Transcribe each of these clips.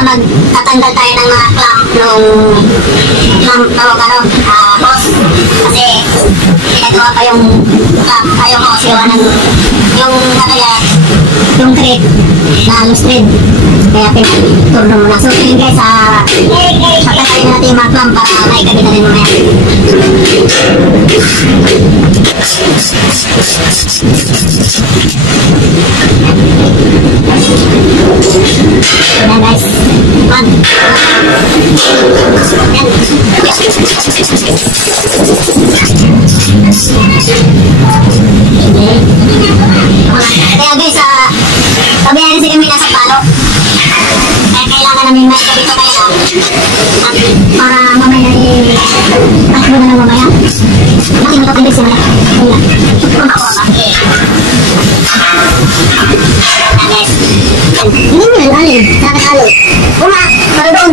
magtatanggal tayo ng mga clamp hose. Kasi pinagawa pa yung clamp, yung hose, yung thread na loose thread. Kaya pinag-turno muna. So yun guys, pagkatayin natin yung mga clamp para maikabit na rin muna yan. Ayan guys, one. Kaya guys, sabihan kasi kami nasa palo. Kaya kailangan namin may kabito kaya para mamaya takbo na lang mamaya. Nakimutok din siya. Hindi mo alin, sakit alo. Uma, maroon.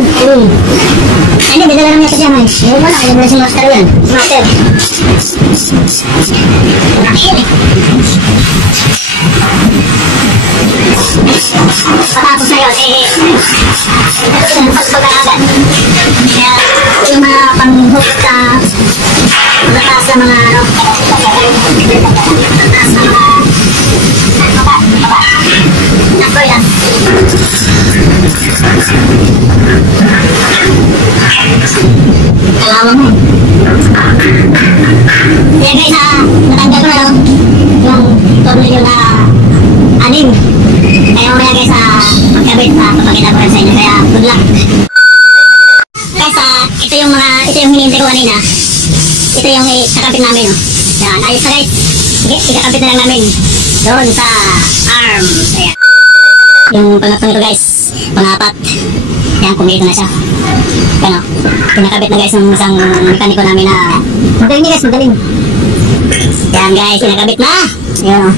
Hindi, bidala lang niya siya man. Wala, hindi mo na si master yan. Master. Patapos na yun, pagpagalagan. Kaya yung mga pang-hook sa mataas na mga mataas na mga number yan. Kalawang mo. Kaya guys, natanggal ko na yung tornilyo na anim. Kaya mamaya guys, magkabit, papakita ko rin sa inyo. Kaya good luck. Guys, ito yung hinihintay ko kanina. Ito yung kakapit namin. Yan, ayos na guys. Sige, ikakapit na lang namin doon sa arm. Ayan. Yung pangatong ito guys, pangapat. Yan, kumili ko na siya. Yan o, pinakabit na guys ng isang mekaniko namin na magaling guys, magaling. Yan guys, pinakabit na. Yan o.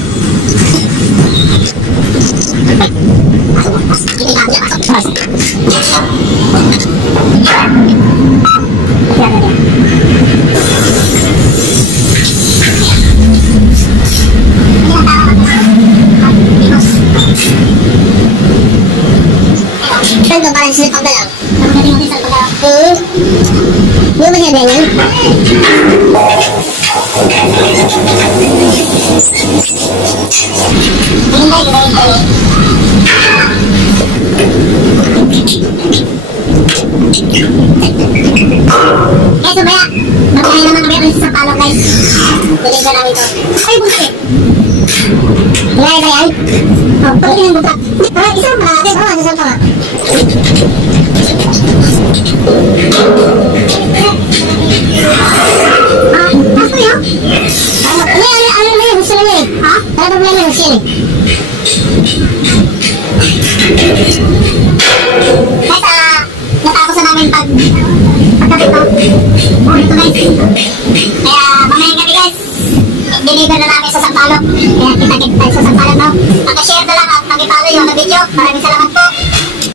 Ito parang silip ang dalaw. Hindi mo masyadong yan. Guys, subaya. Magkain naman kami sa palo guys. Deliver lang ito. Ay, buntag eh. Wala ba yan? Pagod yung buntag. Isang pa natin. Isang pa nga. Pasko yun? Ano na yun? Gusto na yun eh. Ha? Ano problema yun siya eh? Guys, natapos na namin pagkapit na. Ito guys. Kaya mamayang gabi guys, deliver na namin sa Sampalok. Kaya kita-kita tayo sa Sampalok no. Pag-share na lang at pag-follow yung video. Maraming salamat po.